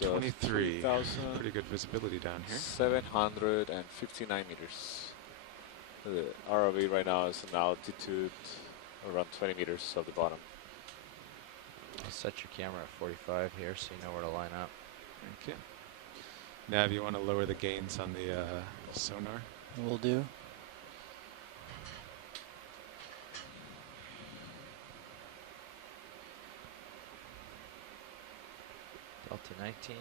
23. Pretty good visibility down here. 759 meters. The ROV right now is an altitude around 20 meters of the bottom. I'll set your camera at 45 here so you know where to line up. Okay. Nav, you want to lower the gains on the sonar? Will do. Delta 19.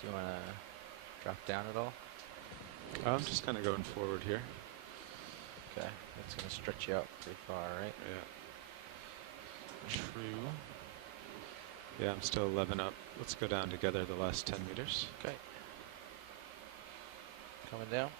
Do you want to drop down at all? I'm just kind of going forward here. Okay, that's going to stretch you out pretty far, right? Yeah. True. Yeah, I'm still 11 up. Let's go down together the last 10 meters. Okay. Coming down.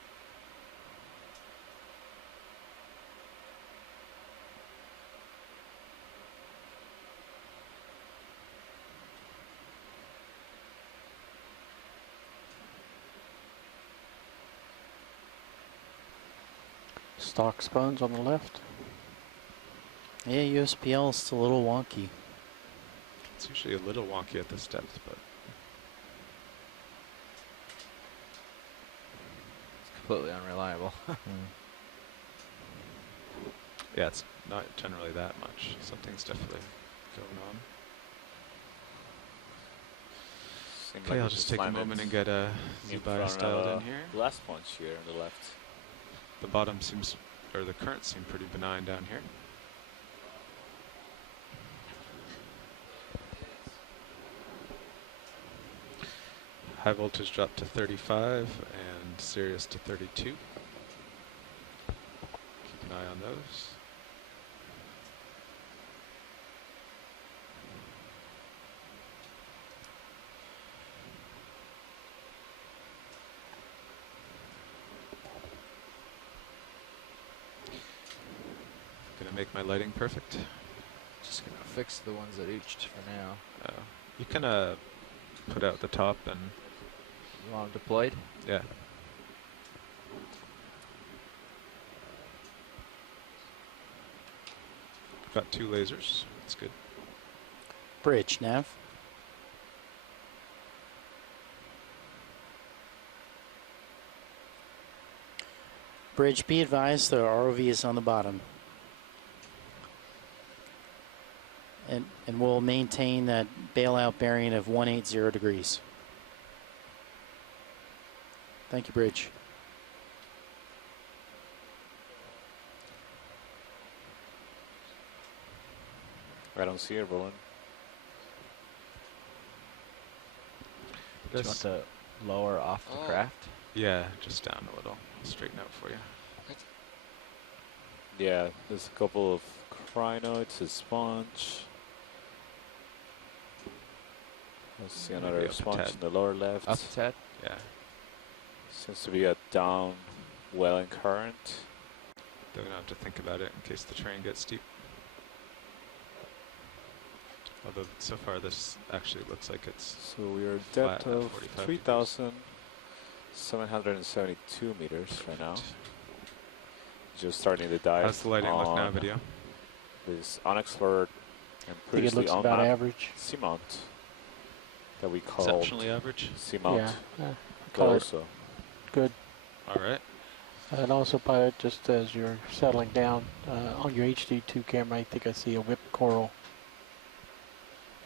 Stock sponge on the left. Yeah, USPL is still a little wonky. It's usually a little wonky at this depth, but It's completely unreliable. yeah, it's not generally that much. Something's definitely going on. Seems Okay, like I'll we just take a moment and get a Z-bias dialed in here. Blast punch here on the left. The bottom seems, or the currents seem pretty benign down here. High voltage dropped to 35 and Sirius to 32. Keep an eye on those. Gonna make my lighting perfect. Just going to fix the ones that ooched for now. You can put out the top and You want them deployed? yeah. Got 2 lasers. That's good. Bridge, Nav. Bridge, be advised the ROV is on the bottom. And we'll maintain that bailout bearing of 180 degrees. Thank you, Bridge. I don't see it, Roland. Do you want to lower off the craft? Yeah, just down a little. I'll straighten out for you. Yeah, there's a couple of crinoids, a sponge. Let's see Maybe another up a sponge tad. in the lower left. Up a tad? Yeah. Seems to be a down well in current. Don't have to think about it in case the train gets steep. Although so far this actually looks like it's So we are flat depth at of 45 3,772 meters right now. Just starting the dive. How's the lighting look now, video? This unexplored and I think it previously looks about unmapped average. seamount that we call Exceptionally average. seamount. Yeah, call it Also, good. All right. And also, pilot, just as you're settling down on your HD2 camera, I think I see a whipped coral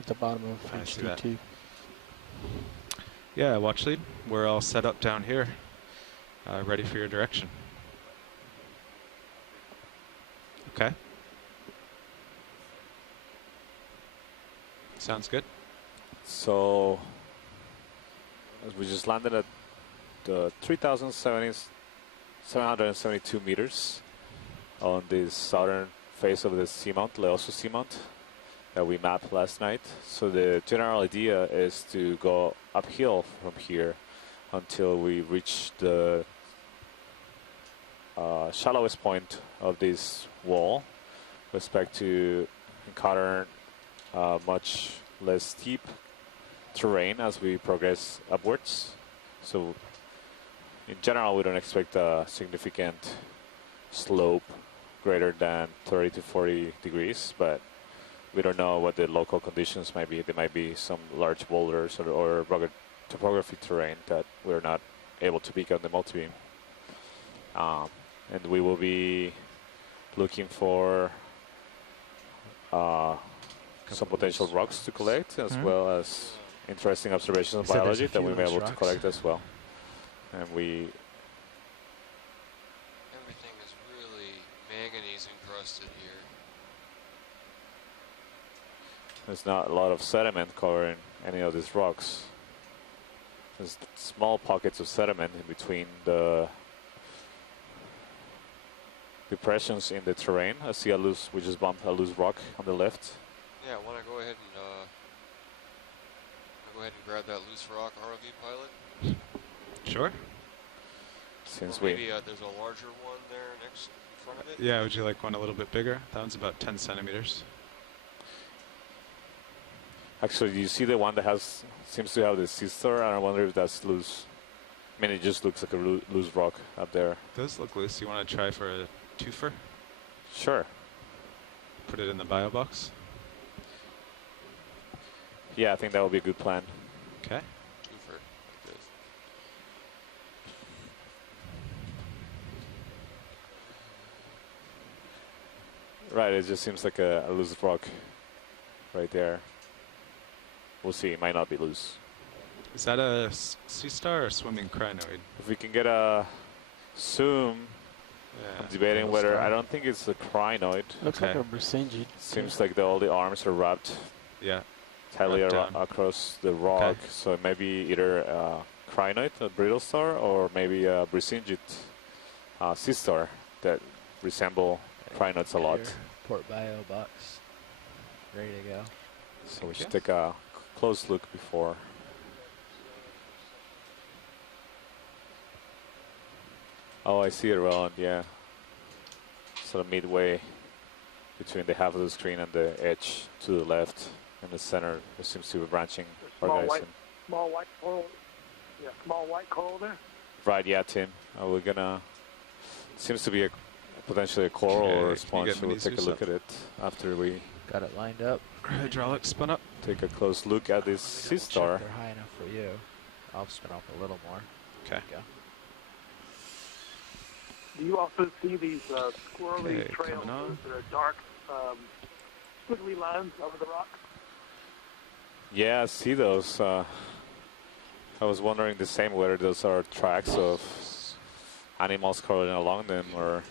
at the bottom of I see that. HD2. Yeah, watch lead. We're all set up down here, ready for your direction. Okay. Sounds good. so we just landed at the 3,772 meters on the southern face of the seamount, Leoso seamount, that we mapped last night. So the general idea is to go uphill from here until we reach the shallowest point of this wall. We expect to encounter much less steep terrain as we progress upwards. So in general, we don't expect a significant slope greater than 30 to 40 degrees, but we don't know what the local conditions might be. There might be some large boulders or rugged topography terrain that we're not able to pick on the multi-beam. And we will be looking for some potential rocks to collect, as well as interesting observations of biology that we may be able to collect as well. And everything is really manganese encrusted here. There's not a lot of sediment covering any of these rocks. There's small pockets of sediment in between the depressions in the terrain. I see we just bumped a loose rock on the left. Yeah, I want to go ahead and grab that loose rock ROV pilot. Sure. Since maybe there's a larger one there next in front of it. Yeah, would you like one a little bit bigger? That one's about 10 centimeters. Actually, you see the one that seems to have the sea star? I wonder if that's loose. I mean, it just looks like a loose rock up there. Those look loose. You want to try for a twofer? Sure. Put it in the bio box. Yeah, I think that would be a good plan. Okay. Twofer, like this. Right, it just seems like a loose rock right there. We'll see, it might not be loose. Is that a sea star or swimming crinoid? If we can get a zoom, I'm debating whether, I don't think it's a crinoid. Looks like a Brasingid. Seems like all the arms are wrapped tightly across the rock. Okay. So it may be either a crinoid, a brittle star, or maybe a Brasingid sea star that resemble crinoids a lot. Port bio box. Ready to go. So we should take a close look before. Oh, I see it around, yeah. Sort of midway between the half of the screen and the edge to the left. In the center, there seems to be branching small white coral. Yeah, small white coral there. Right, yeah, Tim. We're gonna. Seems to be potentially a coral or a sponge. So we'll take a look at it after we got it lined up. Hydraulic spun up. Take a close look at this sea star. They're high enough for you. I'll spin up a little more. Okay. Go. Do you also see these squirrely trails that are dark, squiggly lines over the rocks? Yeah, I see those. I was wondering the same whether those are tracks of animals crawling along them or.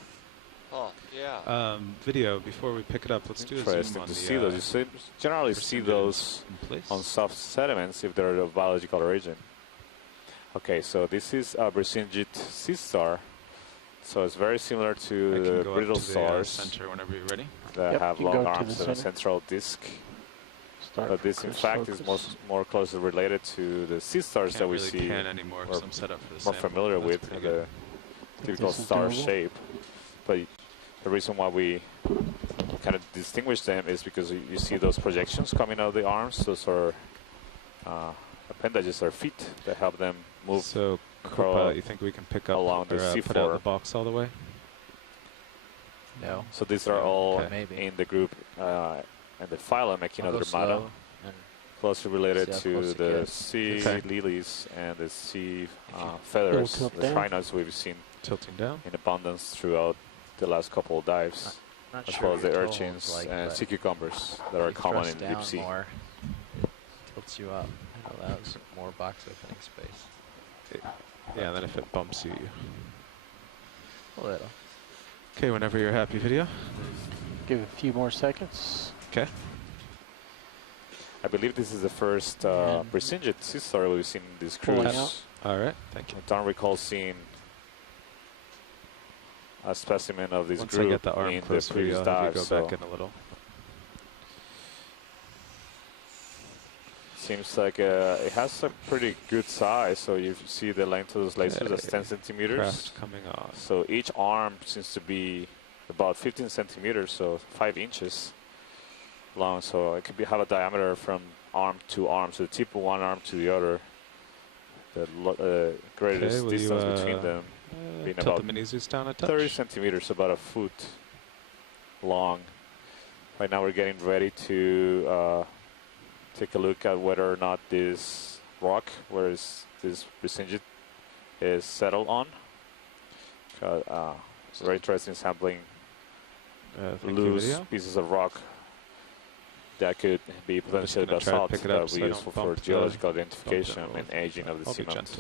Oh, yeah. Video before we pick it up. Let's do a zoom interesting on to the, see those. You generally see those on soft sediments if they're of biological origin. Okay, so this is a Brasingid sea star. So it's very similar to the brittle stars center whenever you're ready. that have long arms and a central disc. But this, in fact, is more closely related to the sea stars that we see, anymore, or so I'm set up for the more familiar with, the typical star shape. But the reason why we kind of distinguish them is because you see those projections coming out of the arms. Those are appendages or feet that help them move. So, co-pilot, you think we can pick up along the sea put out the box all the way? No. So these are all in the group and the phylum Echinodermata, closely related to the sea lilies and the sea feathers, the crinoids we've seen tilting down in abundance throughout the last couple of dives, as well as the urchins and sea cucumbers that are common in deep sea. More, it tilts you up and allows more box opening space. Yeah, and then if it bumps you, A little. Okay, whenever you're happy, video. Give it a few more seconds. Okay. I believe this is the first Brasingid sea star we've seen in this cruise. All right, thank you. I don't recall seeing a specimen of this Once group I get the arm in the close previous dive. go back in a little. Seems like it has a pretty good size. So you see the length of those lasers, that's 10 centimeters. Craft coming on. So each arm seems to be about 15 centimeters, so 5 inches long. So it could have a diameter from arm to arm, so the tip of one arm to the other. The greatest will distance you, between them being tilt about the mini Zeus down a touch. 30 centimeters, about a foot long. Right now we're getting ready to take a look at whether or not this rock, where is this Brisingit is settled on. It's very interesting sampling loose pieces of rock that could be potentially basalt that will be useful for geological identification and aging of the cement.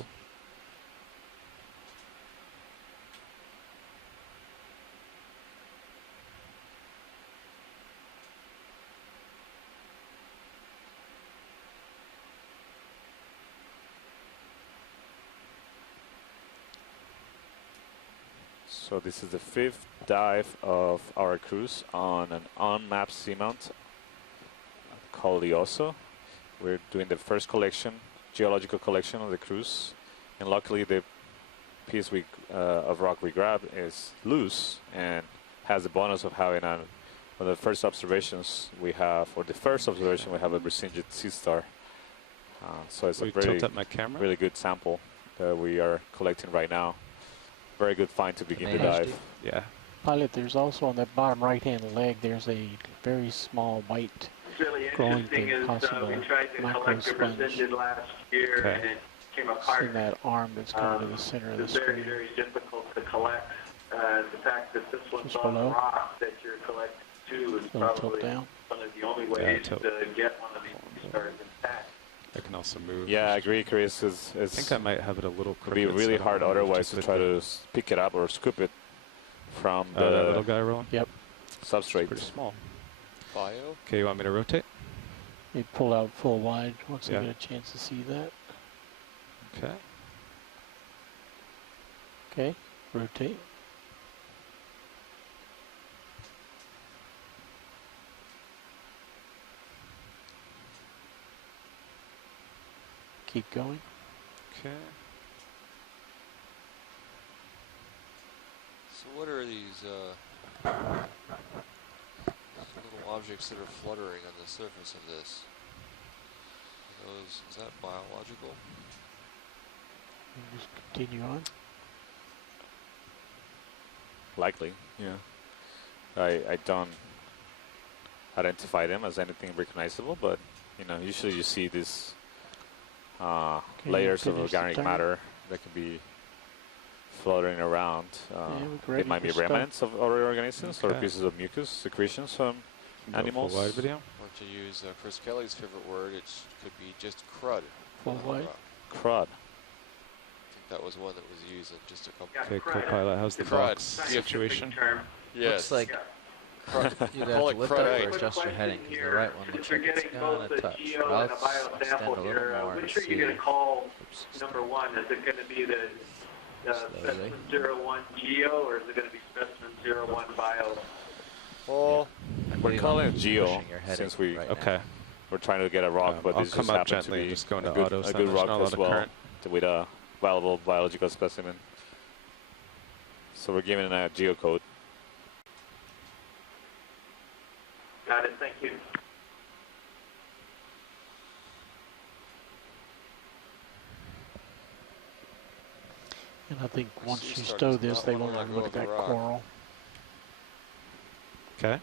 So this is the 5th dive of our cruise on an unmapped seamount called the Oso. We're doing the first collection, geological collection of the cruise, and luckily the piece of rock we grabbed is loose and has the bonus of having one of the first observations we have, or the first observation we have a Brisingit sea star. So it's a really good sample that we are collecting right now. Very good find to begin the dive. Yeah. Pilot, there's also on that bottom right-hand leg, there's a very small white growing thing, possible microsponge. Last year, and it came apart. In that arm that's coming to the center of the screen. It's very difficult to collect. The fact that this one's on the rock that you're collecting too is probably one of the only ways to get one of these stars intact. I can also move. Yeah, I agree, Chris. I think I might have it a little crooked. It'd be really hard otherwise to try to pick it up or scoop it from the that little guy rolling? Yep. Substrate. It's pretty small. Bio? Okay, you want me to rotate? You pull out full wide once you get a chance to see that. Okay. Okay, rotate. Keep going. Okay. So what are these little objects that are fluttering on the surface of this? Is that biological? Just continue on. Likely, yeah. I don't identify them as anything recognizable, but usually you see these layers of organic matter that can be floating around. It might be remnants of other organisms or pieces of mucus secretions from animals. Full wide video. Or to use Chris Kelly's favorite word, it could be just crud. Full wide. Crud. I think that was one that was used in just a couple. Okay, co-pilot, how's the box situation? Yes. Looks like you'd have to lift up or adjust your heading, because the right one looks like it's gonna touch. But I'll extend a little more make to sure see. you get a call number one. Is it going to be the specimen 01 Geo, or is it going to be specimen 01 Bio? Well, we're calling it Geo pushing your heading since we right we're trying to get a rock, but I'll this come just up happens to gently, be just go into a good, auto, a so good there's rock not a lot as of well current. with a valuable biological specimen. So we're giving a geocode. Got it. Thank you. And I think once sea you star stow does this, not they wanna want let to go look of at the that rock. coral. Okay.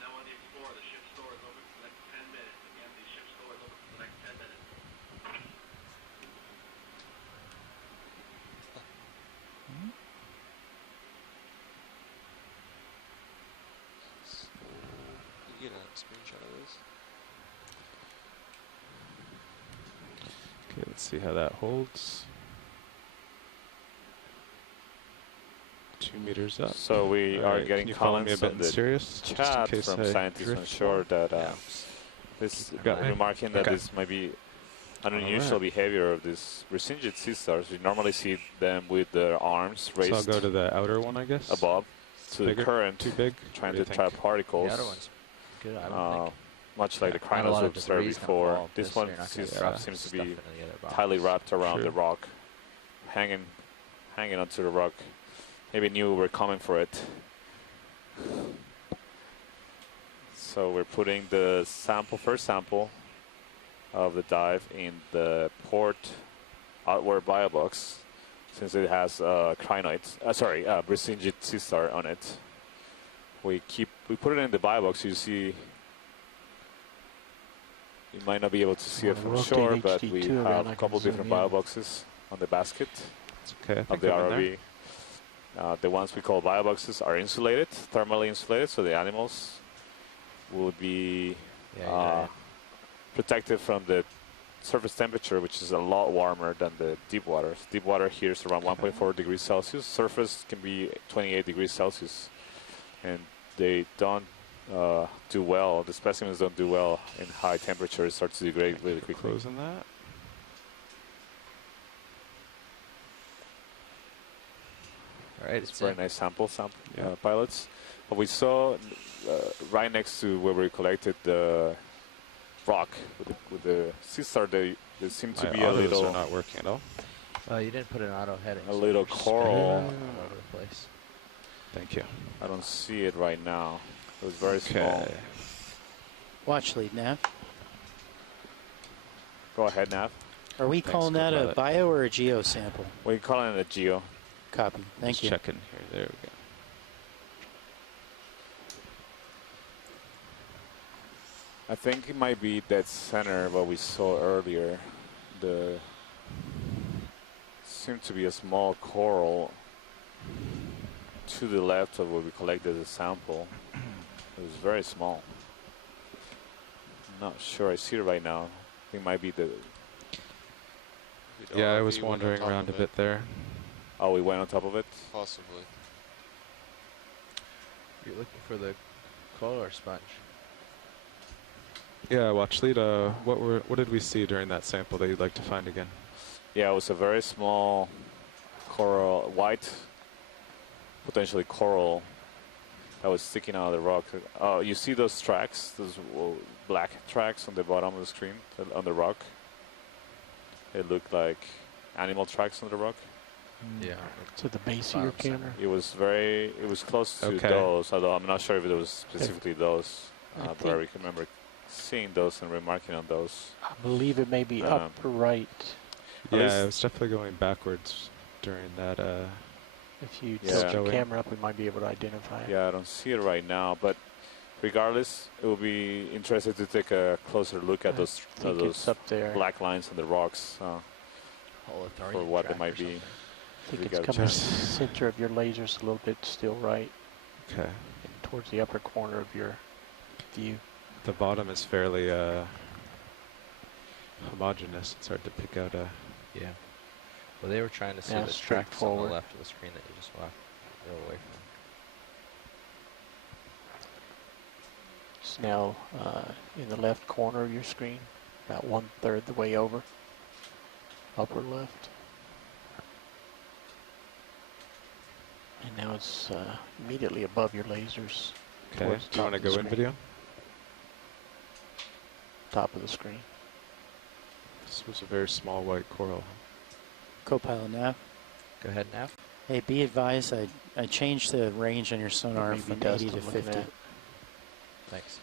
Now on the Explorer, the ship store is open for the next 10 minutes. Again, the ship store is open for the next 10 minutes. Can you get a screenshot of this? Okay, let's see how that holds. 2 meters up. So we are Can getting you follow me a comments bit on in the serious, just in chat case from I scientists on drift shore that Yeah. this Got me. remarking that Okay. this might be an unusual Alright. behavior of these Brisingit sea stars. We normally see them with their arms So I'll raised go to the outer one, I guess. above to Bigger? the current, Too big? trying What do to you trap think? particles. The other one's good. I don't think. Much like the Not a lot Okeanos we of observed debris gonna before. fall. This one You're not gonna seems, get seems to stuff be into the other box. tightly wrapped around True. the rock, hanging onto the rock. Maybe knew we were coming for it. So we're putting the first sample of the dive in the port outward bio box, since it has Brisingid sea star on it. We put it in the bio box. You see, you might not be able to see it from shore, but we have a couple different bio boxes on the basket Okay, of the ROV. The ones we call bio boxes are insulated, thermally insulated, so the animals will be protected from the surface temperature, which is a lot warmer than the deep water. Deep water here is around 1.4 degrees Celsius. Surface can be 28 degrees Celsius. And they don't do well. The specimens don't do well in high temperatures. It starts to degrade really quickly. Closing that. All right, It's a very nice sample, pilots. But we saw right next to where we collected the rock with the sea star, there seemed to be a little. Are not working at all. You didn't put an auto heading. A little coral. All over the place. Thank you. I don't see it right now. It was very small. Watch lead, Nav. Go ahead, Nav. Are we calling that a bio or a geo sample? We're calling it a geo. Copy. Thank you. Checking here. There we go. I think it might be dead center what we saw earlier. The seemed to be a small coral to the left of where we collected the sample. It was very small. I'm not sure I see it right now. I think it might be the. Yeah, I was wandering around a bit there. Oh, we went on top of it? Possibly. You're looking for the coral or sponge? Yeah, watch lead. What did we see during that sample that you'd like to find again? Yeah, it was a very small coral, white, potentially coral, that was sticking out of the rock. Oh, you see those tracks, those black tracks on the bottom of the screen, on the rock? It looked like animal tracks on the rock. Yeah. To the base of your camera? It was close to those, although I'm not sure if it was specifically those. But I remember seeing those and remarking on those. I believe it may be up or right. Yeah, it was definitely going backwards during that. If you tilt your camera up, we might be able to identify it. Yeah, I don't see it right now, but regardless, it will be interesting to take a closer look at those up there. black lines on the rocks for what they might be. I think it's coming center of your lasers a little bit still right. Okay. And towards the upper corner of your view. The bottom is fairly homogeneous. It's hard to pick out a. Yeah. Well, they were trying to see the tracks on the left of the screen that you just walked away from. It's now in the left corner of your screen, about 1/3 the way over. Upper left. And now it's immediately above your lasers. Okay. Do you want to go in video? Top of the screen. This was a very small white coral. Co-pilot Nav. Go ahead, Nav. Hey, be advised, I changed the range on your sonar from 80 to 50. Thanks.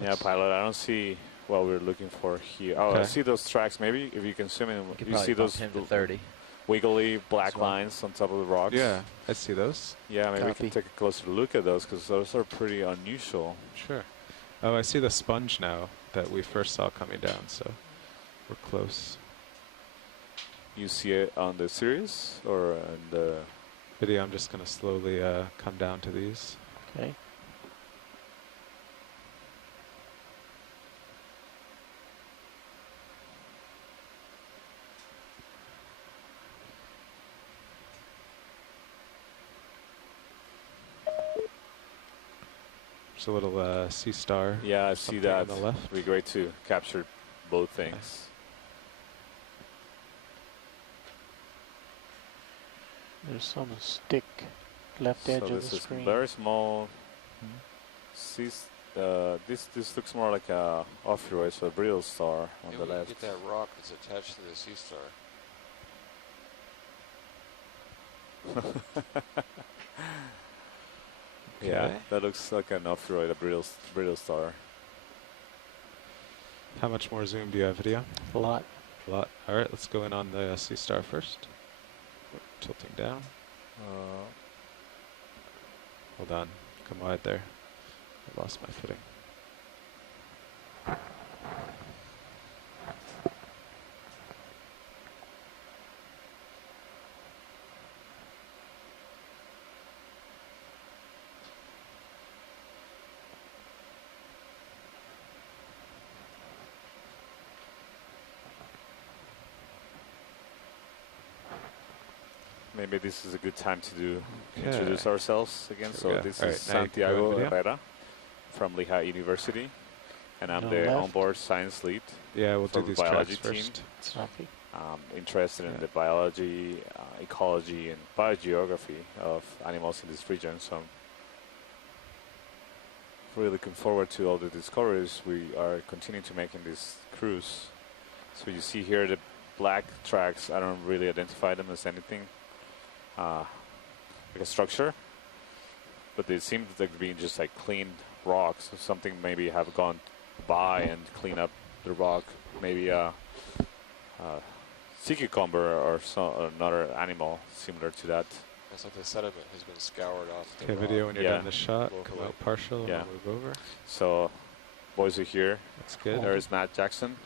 Yeah, pilot, I don't see what we're looking for here. Oh, I see those tracks. Maybe if you can zoom in, you see those him to 30. Wiggly black lines on top of the rocks. Yeah, I see those. Yeah, maybe we can take a closer look at those because those are pretty unusual. Sure. Oh, I see the sponge now that we first saw coming down, so we're close. You see it on the series or on the video? I'm just going to slowly come down to these. Okay. There's a little sea star. Yeah, I see that. On the left. It'd be great to capture both things. Nice. There's on the stick, left edge of the this screen. is very small this looks more like a off-road, so a brittle star on the left. Get that rock that's attached to the sea star. Yeah, that looks like an off-road, a brittle star. How much more zoom do you have, video? A lot. A lot. All right, let's go in on the sea star first. We're tilting down. Hold on. Come wide there. I lost my footing. Maybe this is a good time to introduce ourselves again. Here So this is Santiago Herrera from Lehigh University, and I'm the onboard science lead. Yeah, we'll do for these biology tracks team. first. Interested in the biology, ecology, and biogeography of animals in this region. So I'm really looking forward to all the discoveries we are continuing to make in this cruise. So you see here the black tracks. I don't really identify them as anything like a structure, but they seem like being just like cleaned rocks. So something maybe have gone by and clean up the rock. Maybe a sea cucumber or another animal similar to that. That's like the sediment has been scoured off. Okay, video when you're done the shot. Locally. Come out partial and we'll move over. So boys are here. That's good. There is Matt Jackson.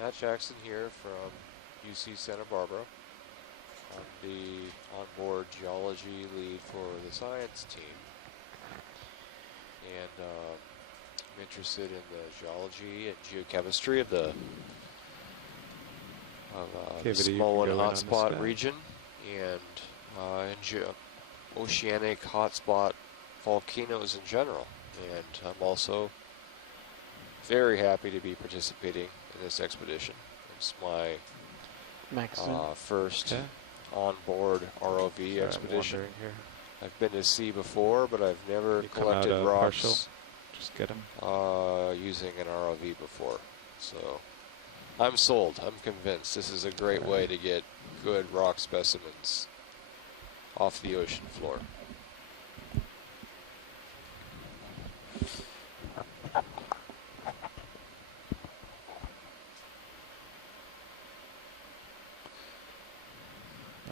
Matt Jackson here from UC Santa Barbara. I'm the onboard geology lead for the science team. And I'm interested in the geology and geochemistry of the Samoan hotspot region and oceanic hotspot volcanoes in general. And I'm also very happy to be participating in this expedition. It's my first onboard ROV expedition. Here. I've been to sea before, but I've never collected rocks partial. Just get them. using an ROV before. So I'm sold. I'm convinced this is a great way to get good rock specimens off the ocean floor.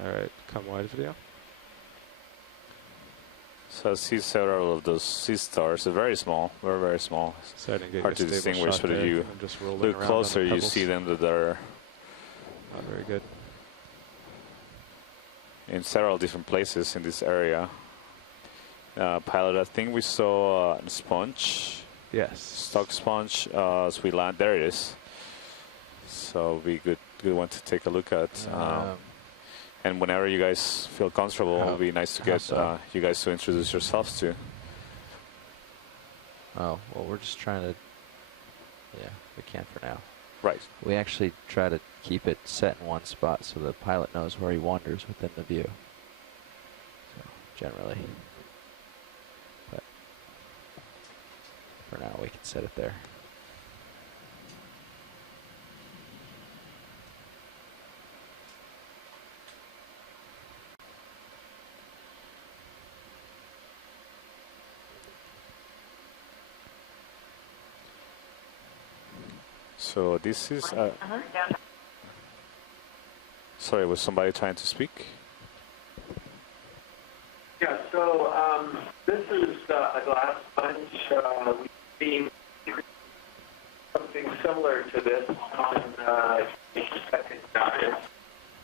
All right, come wide video. So I see several of those sea stars. They're very small, very small. Hard to distinguish, but if you look closer, you see them that are not very good. In several different places in this area. Pilot, I think we saw a sponge. Yes. Stock sponge as we land. There it is. So we good one to take a look at. And whenever you guys feel comfortable, it would be nice to get you guys to introduce yourselves to. Oh, well, we're just trying to, we can for now. Right. We actually try to keep it set in one spot so the pilot knows where he wanders within the view. So, generally. But for now, we can set it there. So this is. Sorry, was somebody trying to speak? Yeah. So this is a glass sponge. We've seen something similar to this on the second dive.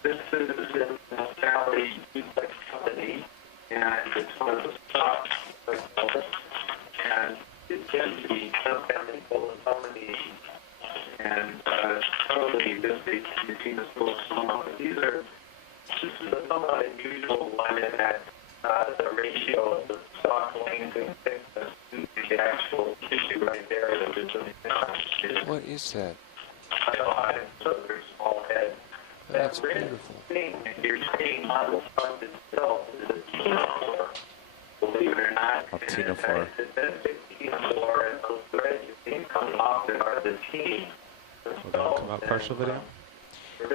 This is in the Valley Duplex Company, and it's one of the stops. And it tends to be family full of harmony. And totally this between the school small. This is a somewhat unusual one in that the ratio of the stock length and thickness to the actual tissue right there that is What is that? So very small head. That's beautiful. Thing you're seeing on the sponge itself is a core. believe it or not. Of Ctenophore. It's Ctenophore, and those threads you see coming off that are the team. Hold on, come out partial video.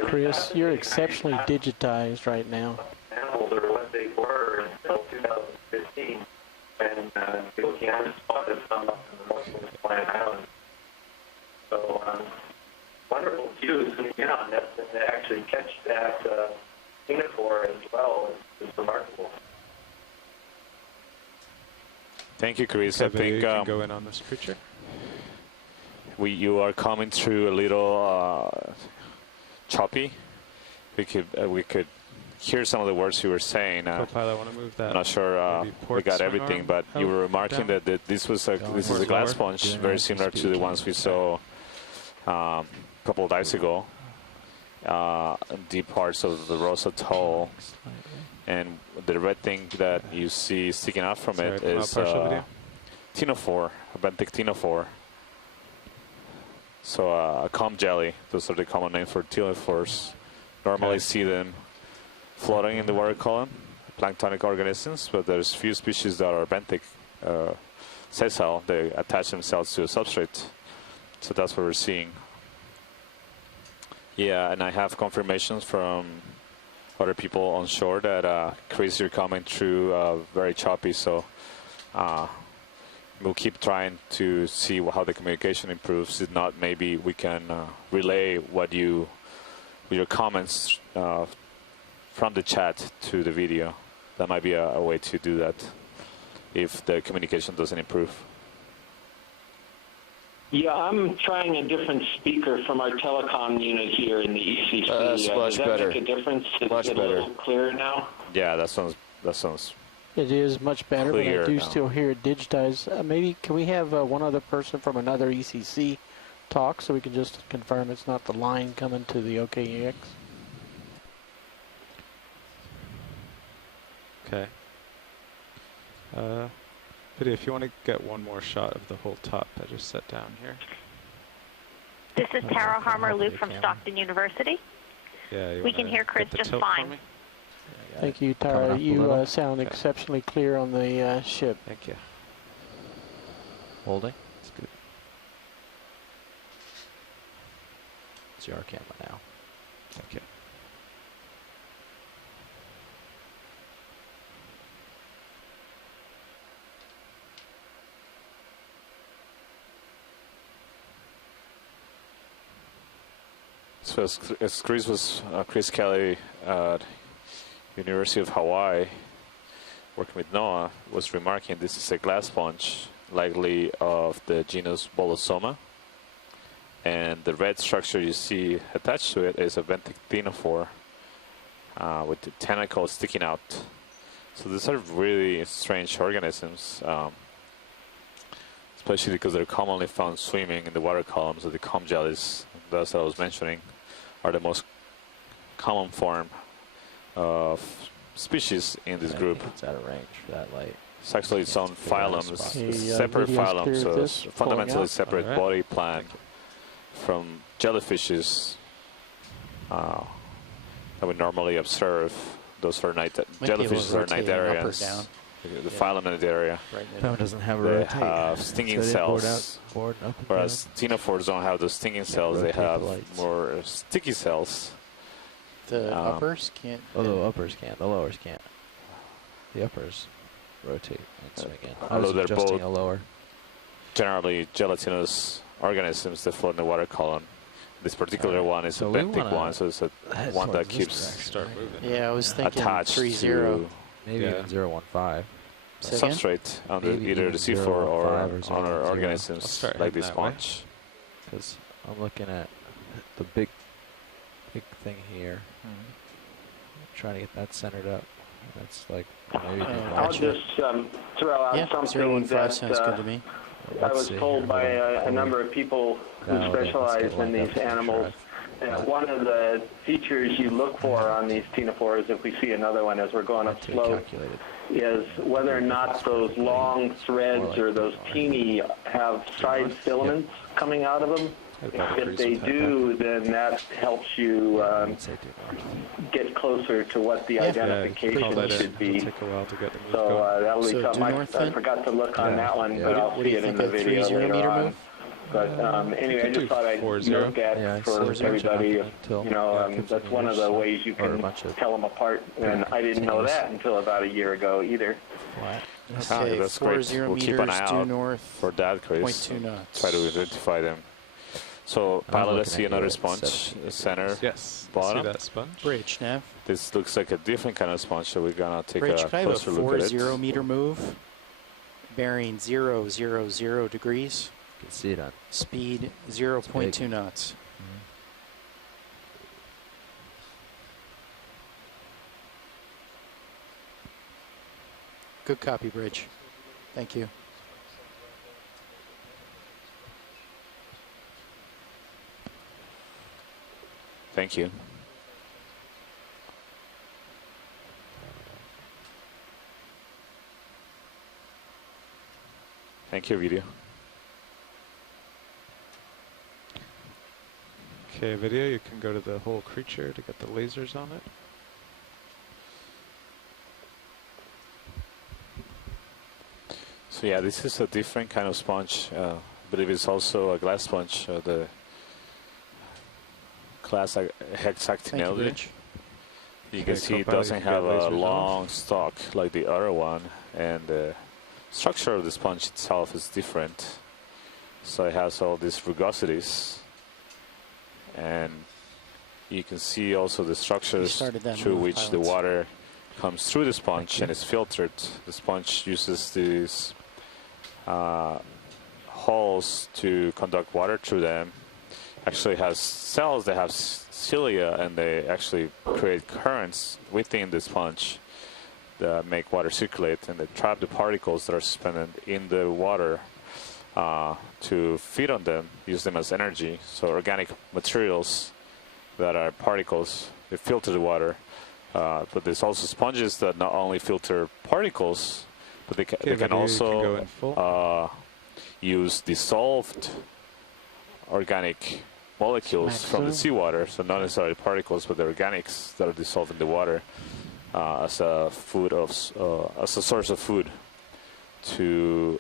Chris, you're exceptionally digitized right now. Animals are what they were until 2015, when the Okeanos spotted some up in the most Plant Island. So, wonderful views zooming in on this, and to actually catch that Ctenophore as well is remarkable. Thank you, Chris. Okay, I video, think you can go in on this creature. you are coming through a little choppy. We could hear some of the words you were saying. Co-pilot, I want to move that. I'm not sure maybe we port got swing everything, arm but you out, were remarking down. that this is a Port glass lower. sponge, very similar to the ones we saw a couple of dives ago. Deep parts of the Rosa Atoll, and the red thing that you see sticking out from Sorry, it come out is partial video. Ctenophore, a benthic Ctenophore. So a calm jelly, those are the common names for Ctenophores. Normally see them floating in the water column, planktonic organisms, but there's few species that are benthic sessile. They attach themselves to a substrate. So that's what we're seeing. Yeah, and I have confirmations from other people on shore that Chris, you're coming through very choppy. So we'll keep trying to see how the communication improves. If not, maybe we can relay your comments from the chat to the video. That might be a way to do that if the communication doesn't improve. Yeah, I'm trying a different speaker from our telecom unit here in the ECC. That's much does that better. make a difference? Is Much it a better. little clearer now? Yeah, that sounds It is much better, Clear but I do now. still hear it digitized. Maybe can we have one other person from another ECC talk so we can just confirm it's not the line coming to the OKEX? Okay. Video, if you want to get one more shot of the whole top I just set down here. This is Tara Harmer Luke the from camera. Stockton University. Yeah, you We can wanna hear Chris get the just tilt for fine. me? Thank you, Coming Tara. up a You little. sound Okay. exceptionally clear on the ship. Thank you. Holding. That's good. It's your camera now. Thank you. So as Chris Kelly at University of Hawaii, working with NOAA, was remarking, this is a glass sponge, likely of the genus Bolosoma, and the red structure you see attached to it is a benthic Ctenophore with the tentacles sticking out. So these are really strange organisms, especially because they're commonly found swimming in the water columns of the calm jellies. Those that I was mentioning are the most common form of species in this I group. think it's out of range for that light. It's actually its own Figure out a phylum, spot. it's The, separate video's phylum, clear so of it's this, fundamentally pulling out. separate Alright. body plan from jellyfishes that we normally observe. Those are Might be able to jellyfishes are rotate it up or cnidarians. down. The phylum Cnidaria. Right in Phone doesn't have a They rotate. have stinging So they board cells. out, board up and Whereas Ctenophores don't have those stinging cells, they rotate the have lights. more sticky cells. The uppers can't. down. Oh, the uppers can't. The lowers can't. The uppers rotate and swing in. I although was they're adjusting both a lower. Generally gelatinous organisms that float in the water column. This particular Alright, one is so a we benthic wanna one, so it's a head one that towards this keeps direction, Start right? moving. Yeah, I was thinking attached 3-0. to Maybe Yeah. even 015. Say again? substrate on the, Maybe either even the C4 or 015 or on our 010. I'll organisms start like heading this that way. sponge. Because I'm looking at the big thing here. Trying to get that centered up. That's like maybe you can I'll watch it. just throw out Yeah, something 015 that sounds good to me. I Let's was see told here. by Hold on. a number of people who No, let's specialize get in lined up these to make sure animals. One of the features you look for on these Ctenophores, if we see another one as we're going up That's slope, calculated. is whether or not those long threads or those teeny have side filaments coming out of them. if they do, then that helps you I'd say due north. get closer to what the identification should be. It'll take a while to get the move So going. that'll be So something. due north I then? forgot to look on that one, Yeah. but I'll What do see you it in think, the a video 30 later meter on. move? But anyway, I could do just thought I'd 4-0. note that Yeah, I for see there's a bunch everybody. happening until- That's one of the ways you or a can bunch of tell them apart, and I didn't know that until about a year ago either. flat. Okay, that's 40 great. We'll keep meters an eye due out north. for that, Chris. 0.2 knots. Try to identify them. So, pilot, let's looking see at another you at sponge, 17 center, Yes. bottom. See that sponge? Bridge, Nav. This looks like a different kind of sponge, so we're gonna take Bridge, a could I have a closer look at 40 it. meter move? Bearing 000 degrees. You can see it on. Speed 0.2 knots. Good copy, Bridge. Thank you. Thank you. Thank you, video. Okay, video, you can go to the whole creature to get the lasers on it. So yeah, this is a different kind of sponge. I believe it's also a glass sponge. The class Thank you, hexactinality. Bridge. You can Okay, see it Copilot, doesn't you can have get a lasers on. long stalk like the other one, and the structure of the sponge itself is different. So it has all these rugosities, and you can see also the structures started that through move, which the pilots. water comes through the sponge and is filtered. The sponge uses these holes to conduct water through them. Actually has cells that have cilia, and they actually create currents within the sponge that make water circulate, and they trap the particles that are suspended in the water to feed on them, use them as energy. So organic materials that are particles, they filter the water. But there's also sponges that not only filter particles, but they, they can video, you also go in full. use dissolved organic molecules from the seawater, so not necessarily particles, but the organics that are dissolved in the water as a food of as a source of food to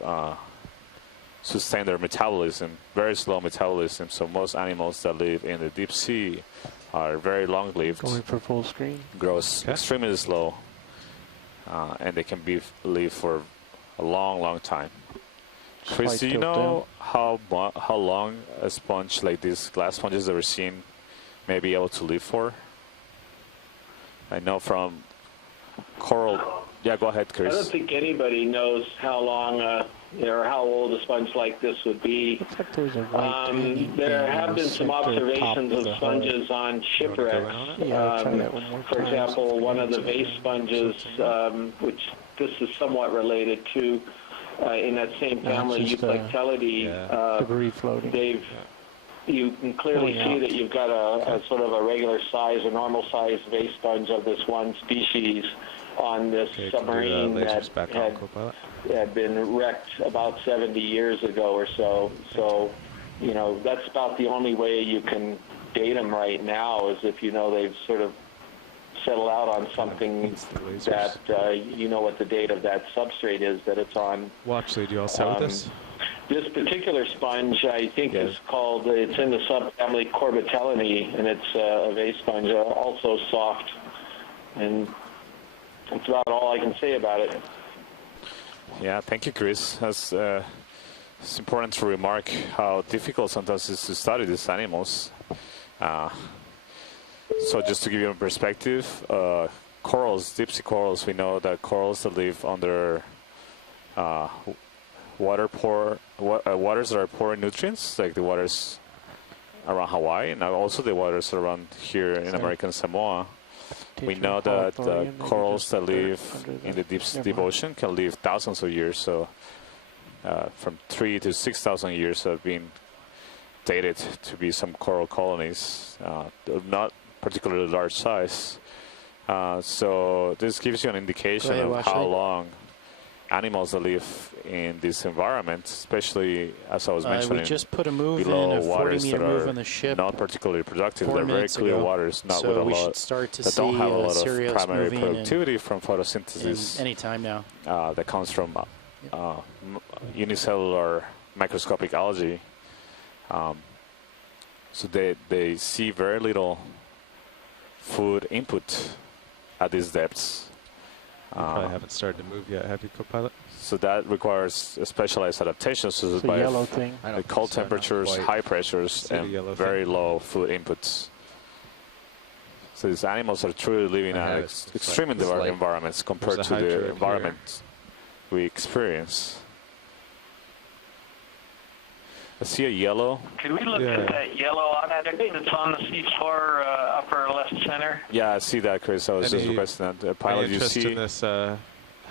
sustain their metabolism, very slow metabolism. So most animals that live in the deep sea are very long-lived, Going for full screen. grows extremely slow, and they can live for a long time. Chris, Slight do you tilt know how long a sponge like this glass sponges that we're seeing may be able to live for? I know from coral. Yeah, go ahead, I don't Chris. think anybody knows how long or how old a sponge like this would be. Looks like there's a white thing There in have the been some center top observations of the sponges on shipwrecks. on it? Yeah, I'll try that one more For time. example, one of the vase sponges, which this is somewhat related to, in that same No, family, it's just, Eucalyptelidae, debris floating. you can clearly Going see out. that you've got a sort of a regular size, a normal size vase sponge of this one species on this Okay, submarine that lasers back on Copilot. had been wrecked about 70 years ago or so. So, you know, that's about the only way you can date them right now, is if you know they've sort of settled out on something Needs the lasers. that you know what the date of that substrate is that it's on. Well, actually, do you all set with this? This particular sponge, I think, is called, it's in the subfamily Corbitellinae, and it's a vase sponge, also soft. And that's about all I can say about it. Yeah, thank you, Chris. It's important to remark how difficult sometimes it is to study these animals. So just to give you a perspective, corals, deep sea corals, we know that corals that live under waters that are poor in nutrients, like the waters around Hawaii, and also the waters around here in American Samoa. We know that corals that live in the deep ocean can live thousands of years. So from 3,000 to 6,000 years have been dated to be some coral colonies, not particularly large size. So this gives you an indication of how long animals that live in this environment, especially as I was mentioning. We just put a move in, below a 40 waters meter that move are on the ship. not particularly productive. 4 They're very minutes clear ago. waters, not So with a we lot should start to that don't see have a lot of cereals primary moving productivity from photosynthesis any time now. that comes from unicellular microscopic algae. So they see very little food input at these depths. You probably haven't started to move yet, have you, co-pilot? So that requires a specialized adaptation, so It's a by yellow thing. the cold temperatures, high pressures, See the and yellow very thing? low food inputs. So these animals are truly living I at have it. It's extreme like- it's like- environments compared There's to a the hydroid environment we experience. I see a yellow. Could we look Yeah. at that yellow object that's on the C4 upper left center? Yeah, I see that, Chris. I was just Any- requesting that. Any Pilot, you interest see? in this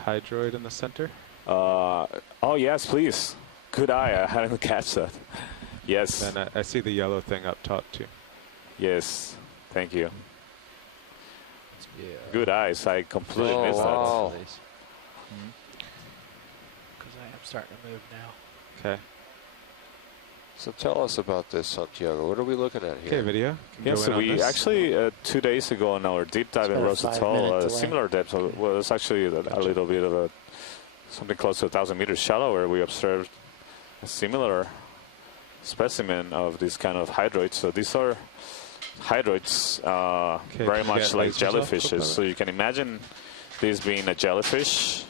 hydroid in the center? Oh, yes, please. Good eye. I hadn't catch that. Yes. And I see the yellow thing up top too. Yes. Thank you. Yeah. Good eyes. I completely Oh, missed wow. Because I am starting to move now. Okay. So tell us about this, Santiago. What are we looking at Okay, here? video. that. Can Yeah, go in so on we this. actually, 2 days ago on our deep dive in about a Rosatoll, 5-minute a delay. similar depth, well, it's actually a little bit of something close to 1,000 meters shallower, we observed a similar specimen of this kind of hydroids. So these are hydroids, Okay, very can you much get like lasers off, jellyfishes. co-pilot? So you can imagine this being a jellyfish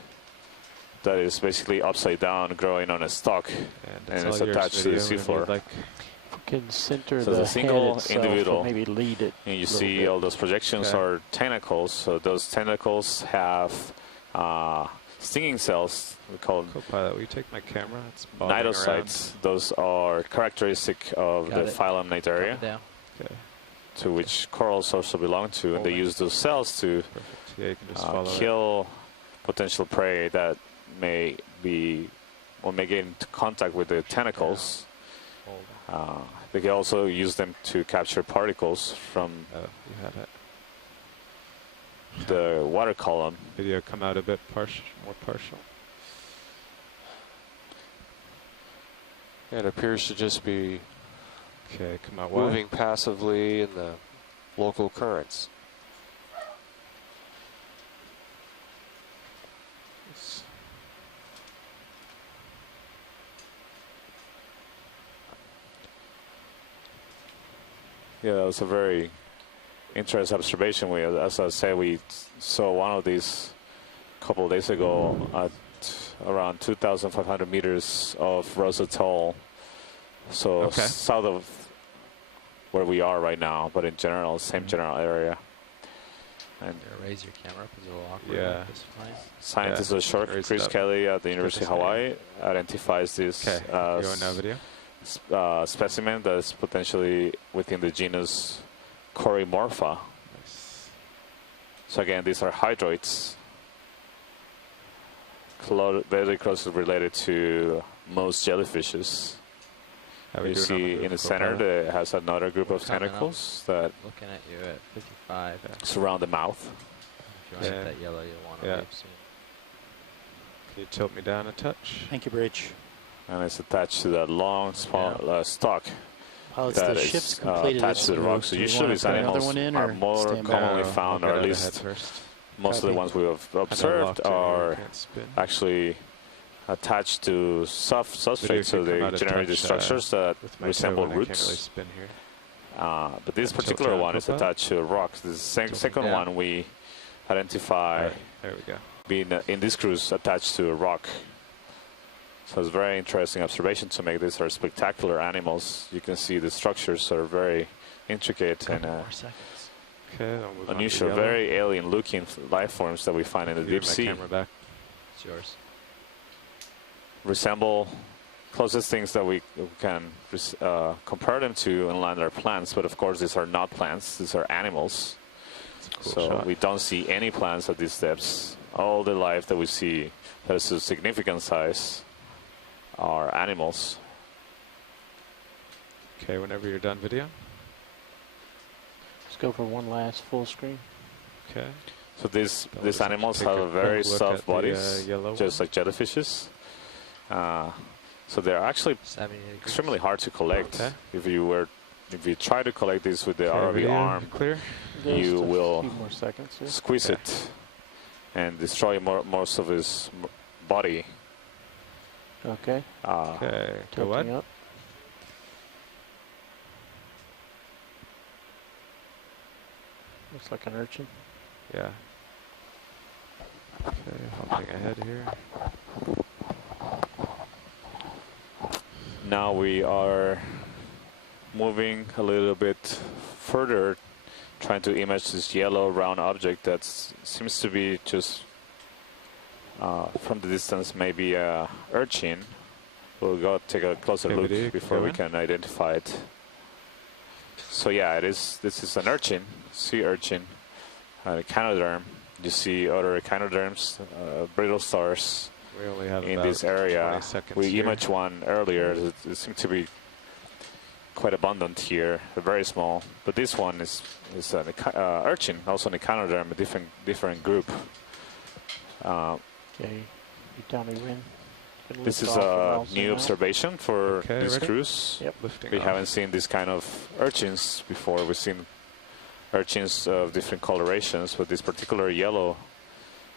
that is basically upside down, growing on a stalk, and all it's yours, attached to the video, whenever seafloor. you'd like. If we can center So the it's a single head itself, individual. or maybe lead it. And you a little see bit. all those projections Okay. are tentacles. So those tentacles have stinging cells. We call them Co-pilot, will you take my camera? It's bobbing around. cnidocytes. Those are characteristic of Got the it. phylum Coming Cnidaria, down. Okay, to which corals also belong to, and they use those cells to perfect. Yeah, you can just follow it. kill potential prey that may be or may get into contact with the tentacles. Hold. They can also use them to capture particles from Oh, you have it. the water column. Video come out a bit more partial. It appears to just be Okay, come out wide. moving passively in the local currents. Yeah, that was a very interesting observation. As I say, we saw one of these a couple of days ago at around 2,500 meters of Rosatoll. So Okay. south of where we are right now, but in general, same general area. And Yeah, raise your camera up. It's a little awkward. Yeah. Like this fine. scientists Yeah, at short, raise it Chris up. Kelly at the University of this Hawaii identifies this Okay, go now video. specimen that is potentially within the genus Corymorpha. Nice. So again, these are hydroids, very closely related to most jellyfishes. How we You doing on see move, in the center co-pilot? that has another group of Coming up. tentacles that Looking at you at 55. surround the mouth. If you want to Yeah. hit that yellow, you'll want to Yeah. leave soon. Can you tilt me down a touch? Thank you, Bridge. And it's attached to that long stalk Pilots, that the is ship's completed attached its to the move. rock. So Do we usually wanna these put another animals one in are or more stand by? commonly No, found, I'll or get at out least ahead first. most of the Copy. ones we have I know observed locked in here, are can't spin. actually attached to soft Video substrates, so can come they out a generate touch, structures that With my resemble toe, and I can't really roots. spin here. But this Tilt particular down, one is profile. attached to a rock. The second down. one we identify Alright, there we go. being in this cruise attached to a rock. So it's a very interesting observation to make. These are spectacular animals. You can see the structures are very intricate and Couple more seconds. Okay, I'll move on to unusual, yellow. very alien-looking life forms that we find in the Give deep my sea. camera back. It's yours. Resemble closest things that we can compare them to in land are plants, but of course these are not plants. These are animals. It's a cool So shot. we don't see any plants at these depths. All the life that we see that is a significant size are animals. Okay, whenever you're done video. Let's go for one last full screen. Okay. So these Let's animals take have a a very quick look soft at the, bodies, yellow just one. like jellyfishes. So they're actually 70 degrees. extremely hard to collect. Okay. If you try to collect this with the Okay, ROV video arm, clear. you Just a will few more seconds here. squeeze Okay. it and destroy most of his body. Okay. Okay, go what? Tilting up. Looks like an urchin. Yeah. Okay, hopping ahead here. Now we are moving a little bit further, trying to image this yellow round object that seems to be just from the distance maybe a urchin. We'll go take a closer Okay, look video, before go we in. can identify it. So yeah, this is an urchin, sea urchin, echinoderm. You see other echinoderms, brittle stars We only have in about this area. 20 seconds We here. imaged one earlier. It seems to be quite abundant here, very small. But this one is an urchin, also an echinoderm, a different group. Okay. You tell me when. Can This lift is off and a I'll zoom new out. observation for Okay, this ready? cruise. Yep. Lifting We off. haven't seen this kind of urchins before. We've seen urchins of different colorations, but this particular yellow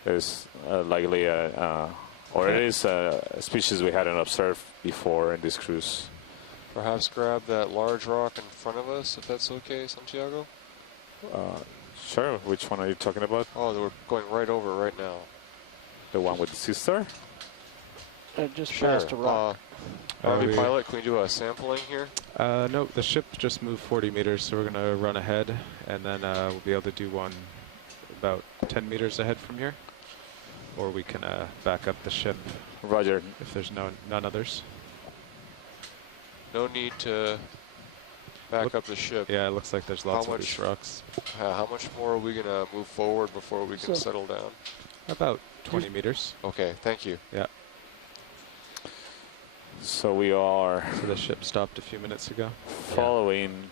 is likely or it is a species we hadn't observed before in this cruise. Perhaps grab that large rock in front of us, if that's okay, Santiago? Sure, which one are you talking about? Oh, we're going right over right now. The one with the sister? Just past a rock. RV we- pilot, can we do a sampling here? No, the ship just moved 40 meters, so we're going to run ahead, and then we'll be able to do one about 10 meters ahead from here. Or we can back up the ship Roger. if there's none others. No need to back Look- up the ship. Yeah, it looks like there's lots How of these much- rocks. How much more are we going to move forward before we can So- settle down? About 20 meters. Okay, thank you. Yeah, So we are so the ship stopped a few minutes ago. following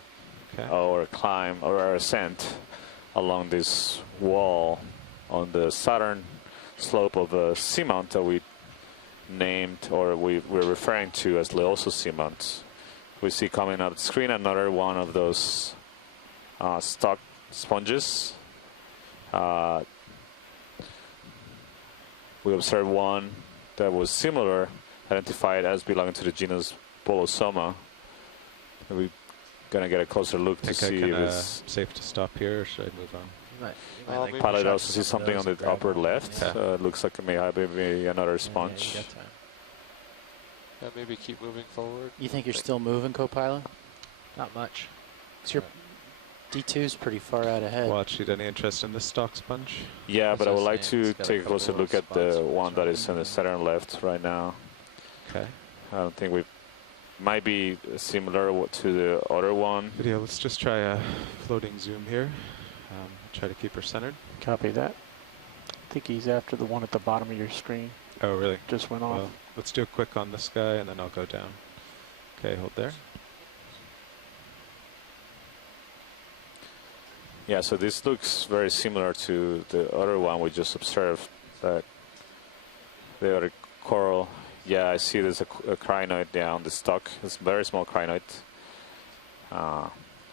Okay. our climb or our ascent along this wall on the southern slope of a seamount that we named or we're referring to as Leoso Seamount. We see coming up the screen another one of those stock sponges. We observed one that was similar, identified as belonging to the genus Bolosoma. We're gonna get a closer look to I see think I if can, it's. safe to stop here, or should I move on? You might like maybe Pilot check also some sees of something those on and the grab upper one. left. Okay. Looks like it may have maybe another Yeah, sponge. you got time. Yeah, maybe keep moving forward. You think you're still moving, co-pilot? Not much. 'Cause your D2's pretty far out ahead. Watch, you any interest in this stock sponge? Yeah, That's but I what would I'm like saying. to It's got a take a couple closer of look at spots the where one it's that right. is on the center left right now. Okay. I don't think we might be similar to the other one. Video, let's just try a floating zoom here. Try to keep her centered. Copy that. I think he's after the one at the bottom of your screen. Oh, really? Just went off. Well, let's do a quick on this guy, and then I'll go down. Okay, hold there. Yeah, so this looks very similar to the other one we just observed. That the other coral, yeah, I see there's a crinoid down the stock. It's a very small crinoid.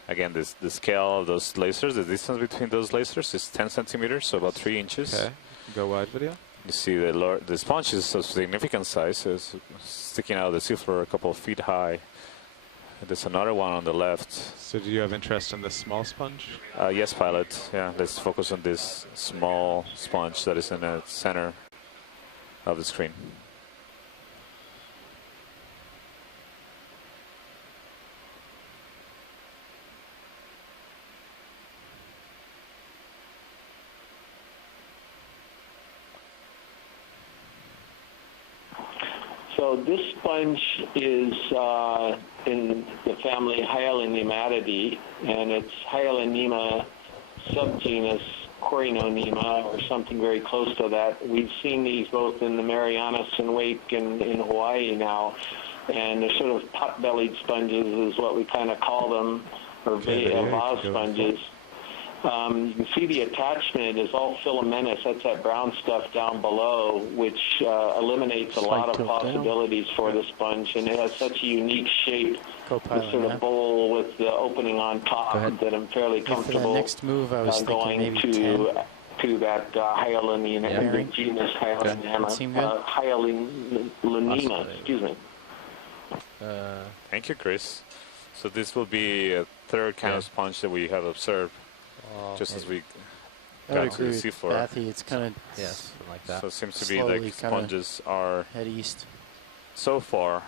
Again, the scale of those lasers, the distance between those lasers is 10 centimeters, so about 3 inches. Okay, go wide, video. You see the sponge is of significant size. It's sticking out of the seafloor a couple of feet high. There's another one on the left. So do you have interest in this small sponge? Yes, pilot. Yeah, let's focus on this small sponge that is in the center of the screen. So this sponge is in the family Hyalonematidae, and it's Hyalonema subgenus Corinonema, or something very close to that. We've seen these both in the Marianas and Wake and in Hawaii now, and they're sort of pot-bellied sponges is what we kind of call them, or Okay, video, vase go. sponges. You can see the attachment is all filamentous. That's that brown stuff down below, which eliminates a lot of possibilities for the sponge, and it has such a unique shape. This sort of bowl with the opening on top that I'm fairly comfortable. For the next move, I was thinking going maybe to 10. To that hyalinine, the genus hyalinema, excuse me. Thank you, Chris. So this will be a third kind of sponge that we have observed, just as we got to the seafloor. Bathy, it's kind of something like that. So it seems to be like sponges are head east. So far,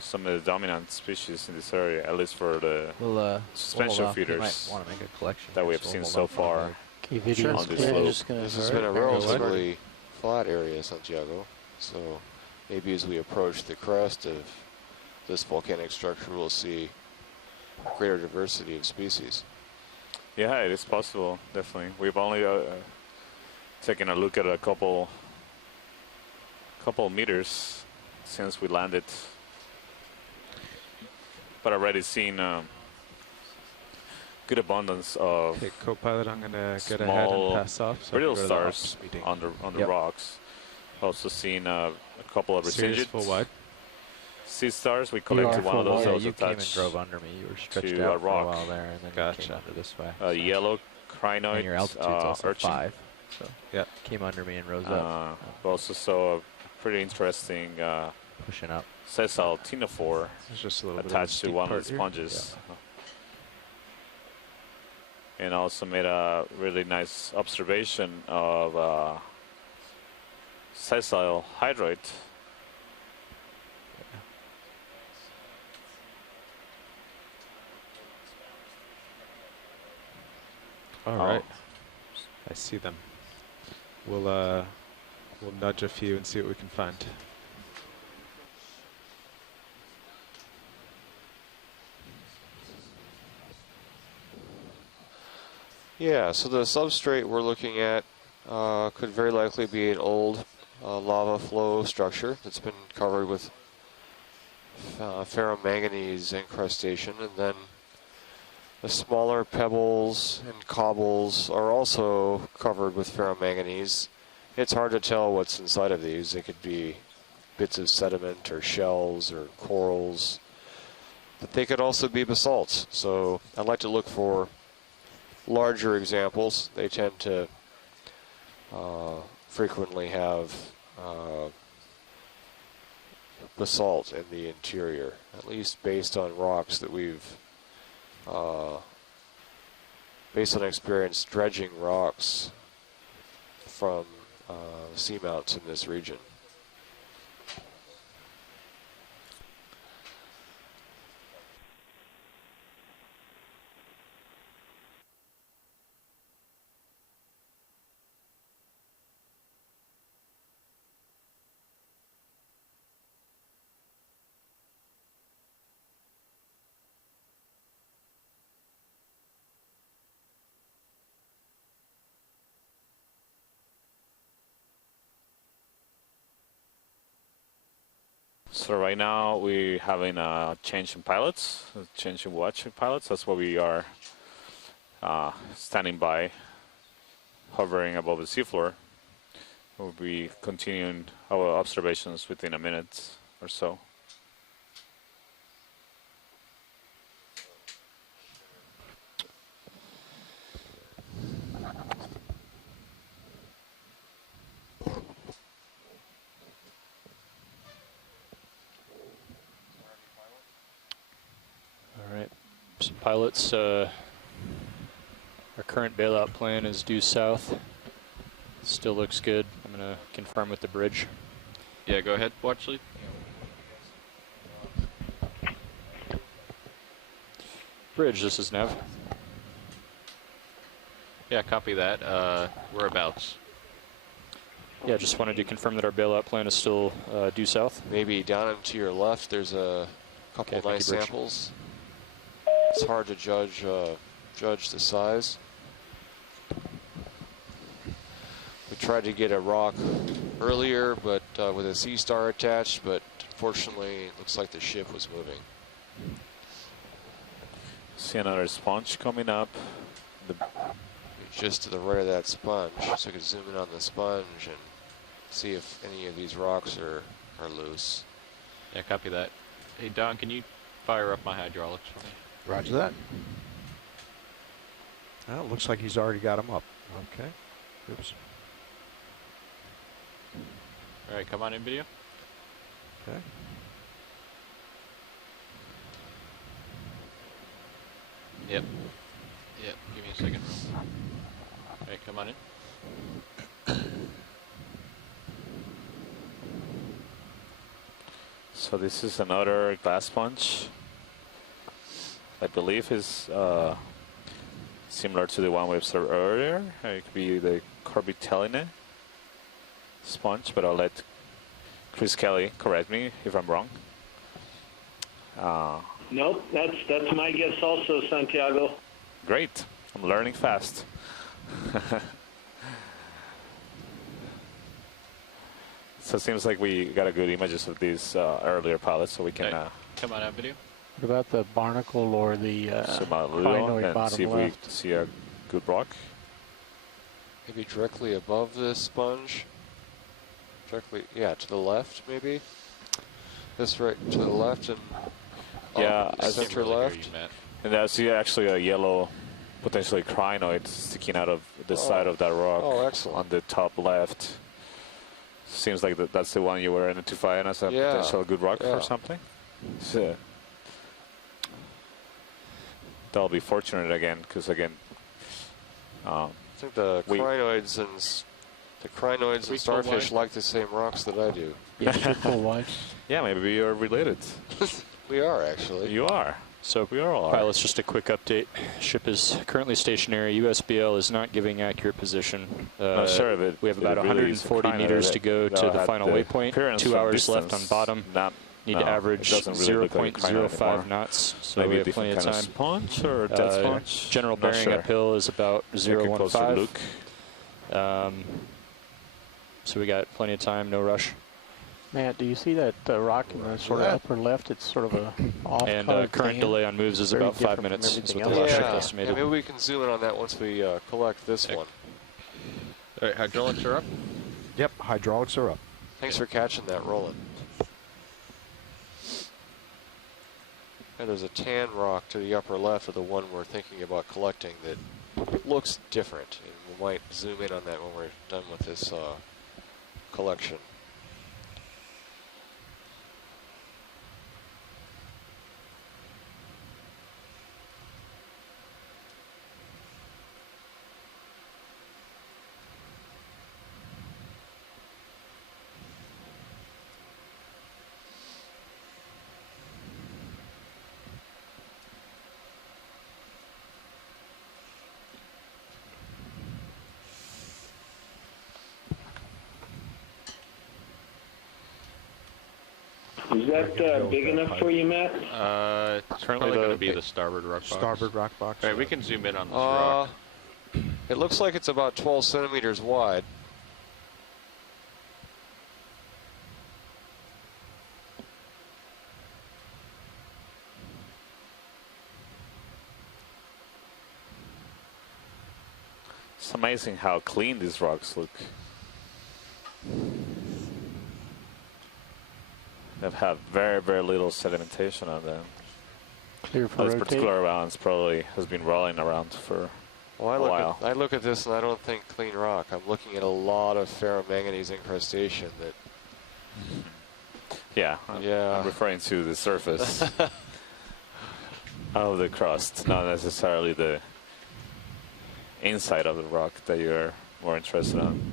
some of the dominant species in this area, at least for the suspension feeders might want to make a collection that we have seen so far. Sure. On this slope. This has been a relatively flat area, Santiago. So maybe as we approach the crest of this volcanic structure, we'll see greater diversity of species. Yeah, it is possible, definitely. We've only taken a look at a couple meters since we landed, but already seen good abundance of co-pilot, I'm gonna get ahead and pass off. So brittle stars on the rocks. Also seen a couple of resinged sea stars. We collected one of those. Yeah, you came and drove under me. You were stretched out for a while there, and then you came under this way. Yellow crinoid, and your altitude's also urchin. 5. So came under me and rose up. We also saw a pretty interesting pushing up sessile ctenophore just a little attached to one of the sponges. And also made a really nice observation of sessile hydroid. All right, I see them. We'll nudge a few and see what we can find. Yeah, so the substrate we're looking at could very likely be an old lava flow structure that's been covered with ferromanganese incrustation, and then the smaller pebbles and cobbles are also covered with ferromanganese. It's hard to tell what's inside of these. They could be bits of sediment or shells or corals, but they could also be basalts. So I'd like to look for larger examples. They tend to frequently have basalt in the interior, at least based on rocks that we've based on experience dredging rocks from seamounts in this region. So right now we're having a change in pilots, a change in watch pilots. That's what we are standing by, hovering above the seafloor. We'll be continuing our observations within a minute or so. Pilots, our current bailout plan is due south. Still looks good. I'm going to confirm with the bridge. Yeah, go ahead, watch lead. Bridge, this is Nev. Yeah, copy that. Whereabouts? Yeah, just wanted to confirm that our bailout plan is still due south. Maybe down and to your left, there's a couple nice samples. It's hard to judge the size. We tried to get a rock earlier, but with a sea star attached, but unfortunately, it looks like the ship was moving. See another sponge coming up just to the right of that sponge, so we can zoom in on the sponge and see if any of these rocks are loose. Yeah, copy that. Hey, Don, can you fire up my hydraulics for me? Roger that. Well, it looks like he's already got him up. Okay. Oops. All right, come on in, video. Okay. Yep. Yep. Give me a second. All right, come on in. So this is another glass sponge. I believe is similar to the one we observed earlier. It could be the Corbitelline sponge, but I'll let Chris Kelly correct me if I'm wrong. Nope, that's my guess also, Santiago. Great. I'm learning fast. So it seems like we got a good images of these earlier pilots, so we can come on out, video. What about the barnacle or the zoom out a little crinoid and bottom see if left? we see a good rock. Maybe directly above this sponge. Directly, yeah, to the left, maybe. This right to the left and yeah, center left. And that's actually a yellow, potentially crinoid sticking out of the side of that rock. Oh, excellent. On the top left. Seems like that's the one you were identifying as a potential good rock or something. So that'll be fortunate again, because again, I think the crinoids and starfish like the same rocks that I do. Yeah, maybe we are related. We are actually. You are. So we are all. Pilots, just a quick update. Ship is currently stationary. USBL is not giving accurate position. Not sure of it. We have about 140 meters to go to the final waypoint. 2 hours left on bottom. Need to average 0.05 knots. So maybe we have plenty of time. Sponge or dead sponge? General Not bearing sure. uphill is about 0.15. So we got plenty of time, no rush. Matt, do you see that rock in the sort of upper left? It's sort of a off. And current delay on moves is about 5 minutes. Is what the last ship estimated. Maybe we can zoom in on that once we collect this one. All right, hydraulics are up? Yep, hydraulics are up. Thanks for catching that, Roland. And there's a tan rock to the upper left of the one we're thinking about collecting that looks different. And we might zoom in on that when we're done with this collection. Is that big enough for you, Matt? It's probably going to be the starboard rock box. Starboard rock box. All right, we can zoom in on this rock. It looks like it's about 12 centimeters wide. It's amazing how clean these rocks look. They have very, very little sedimentation on them. Clear for This rotate. particular rounds probably has been rolling around for a while. I look at this and I don't think clean rock. I'm looking at a lot of ferromanganese incrustation that. Yeah, I'm referring to the surface of the crust, not necessarily the inside of the rock that you're more interested in.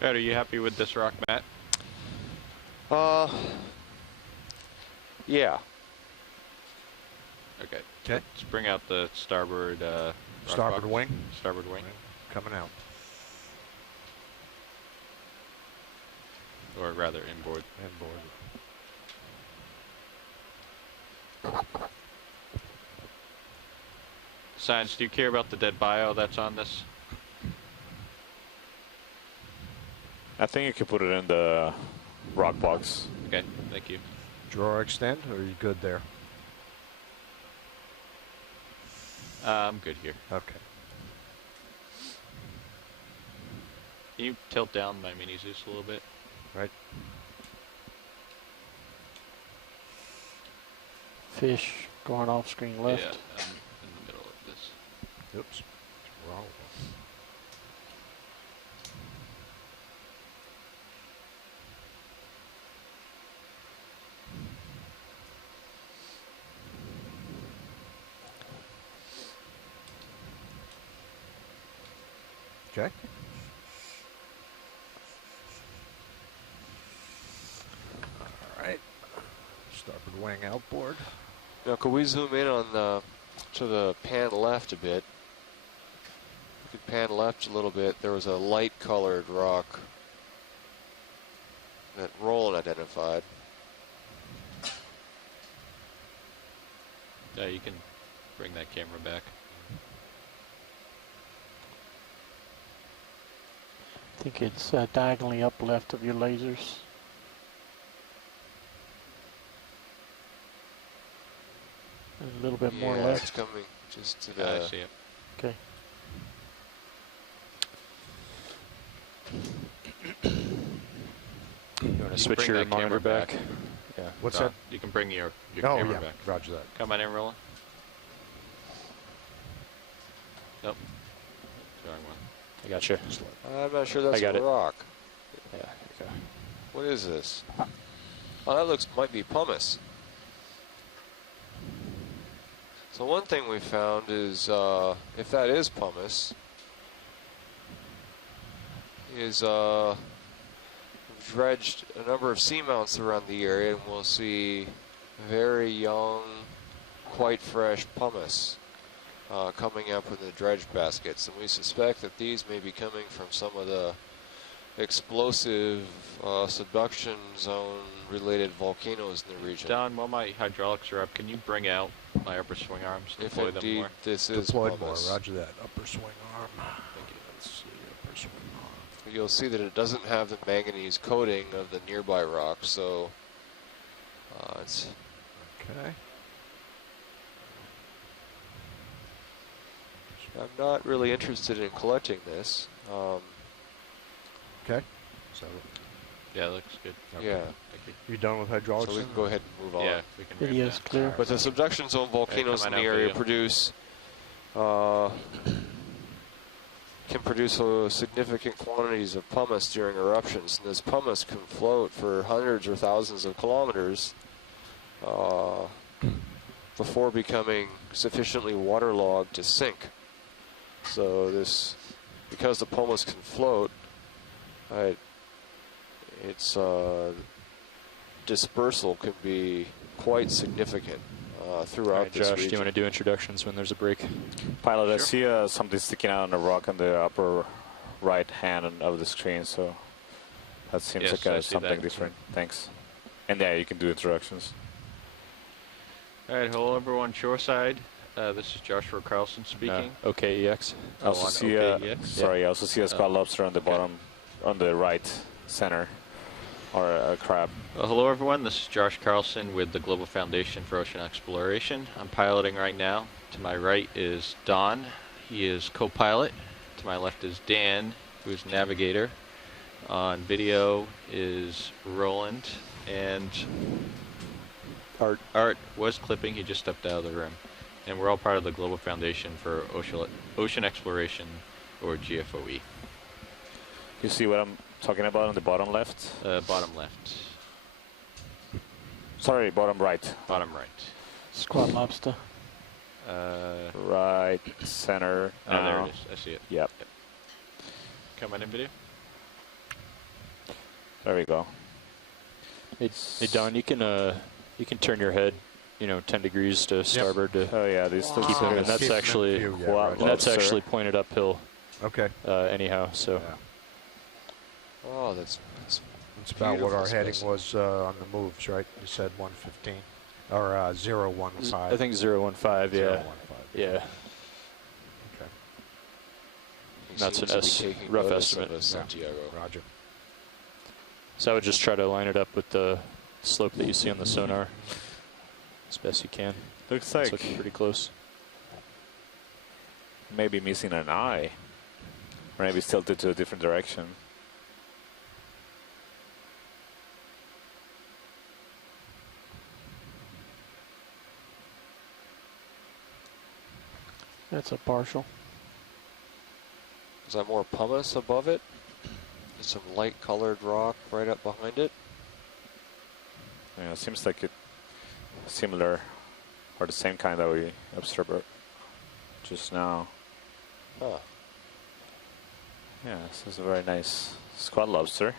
Are you happy with this rock, Matt? Yeah. Okay. Let's bring out the starboard Starboard wing? Starboard wing. Coming out. Or rather, inboard. Science, do you care about the dead bio that's on this? I think you could put it in the rock box. Okay, thank you. Drawer extend, or are you good there? I'm good here. Okay. Can you tilt down my mini Zeus a little bit? Right. Fish going off screen left. Yeah, I'm in the middle of this. Oops. What's wrong with them? Okay. All right. Starboard wing outboard. Now, could we zoom in on to the pan left a bit? We could pan left a little bit. There was a light-colored rock that Roland identified. Yeah, you can bring that camera back. I think it's diagonally up left of your lasers. A little bit more left. It's coming just to Yeah, the... I see it. Okay. You want to You switch can bring your that monitor camera back? Yeah. What's Don, that? You can bring your Oh, camera yeah. back. Roger that. Come on in, Roland. Nope. Wrong one. I got you. I'm not sure that's I got a it. rock. Yeah. Okay. What is this? Oh, that might be pumice. So one thing we found is, if that is pumice, is we've dredged a number of seamounts around the area, and we'll see very young, quite fresh pumice coming up in the dredge baskets. And we suspect that these may be coming from some of the explosive subduction zone related volcanoes in the region. Don, while my hydraulics are up, can you bring out my upper swing arms and If deploy them indeed more? this is Deployed more. pumice. Roger that. Upper swing arm. Let's see. Upper swing arm. You'll see that it doesn't have the manganese coating of the nearby rock, so it's... Okay. I'm not really interested in collecting this. Okay. So. Yeah, that looks good. Okay. Yeah. Thank you. You done with hydraulics? So we can go ahead and move on. Yeah, we can Video's clear. But the subduction zone volcanoes in the area produce can produce significant quantities of pumice during eruptions, and this pumice can float for hundreds or thousands of kilometers before becoming sufficiently waterlogged to sink. So this, because the pumice can float, its dispersal can be quite significant throughout this Josh, region. do you want to do introductions when there's a break? Pilot, I see something sticking out on the rock on the upper right hand of the screen, so that seems Yes, I like see something that. different. Thanks. And yeah, you can do introductions. All right, hello everyone, shoreside. This is Joshua Carlson speaking. OKEX. I also on see OKEX? sorry, I also see a squat lobster on the bottom, on the right center, or a crab. Hello everyone, this is Josh Carlson with the Global Foundation for Ocean Exploration. I'm piloting right now. To my right is Don, he is co-pilot. To my left is Dan, who is navigator. On video is Roland, and Art was clipping, he just stepped out of the room. And we're all part of the Global Foundation for Ocean Exploration, or GFOE. You see what I'm talking about on the bottom left? Bottom left. Sorry, bottom right. Bottom right. Squat lobster. Right center. Oh, there it is. I see it. Yep. Come on in video. There we go. Hey Don, you can turn your head, 10 degrees to starboard to Oh yeah, these keep him, and that's actually that's actually pointed uphill. Okay. Anyhow, so. Yeah. Oh, that's about what our heading specimen. was on the moves, right? You said 115 or 015. I think 015. Yeah. 015. Yeah. Okay. That's an Seems to be taking rough notice of estimate. us, Santiago. Roger. So I would just try to line it up with the slope that you see on the sonar as best you can. Looks It's like looking pretty close. maybe missing an eye, or maybe tilted to a different direction. That's a partial. Is that more pumice above it? There's some light colored rock right up behind it. Yeah, it seems like it's similar or the same kind that we observed just now. Huh. Yeah, this is a very nice squat lobster.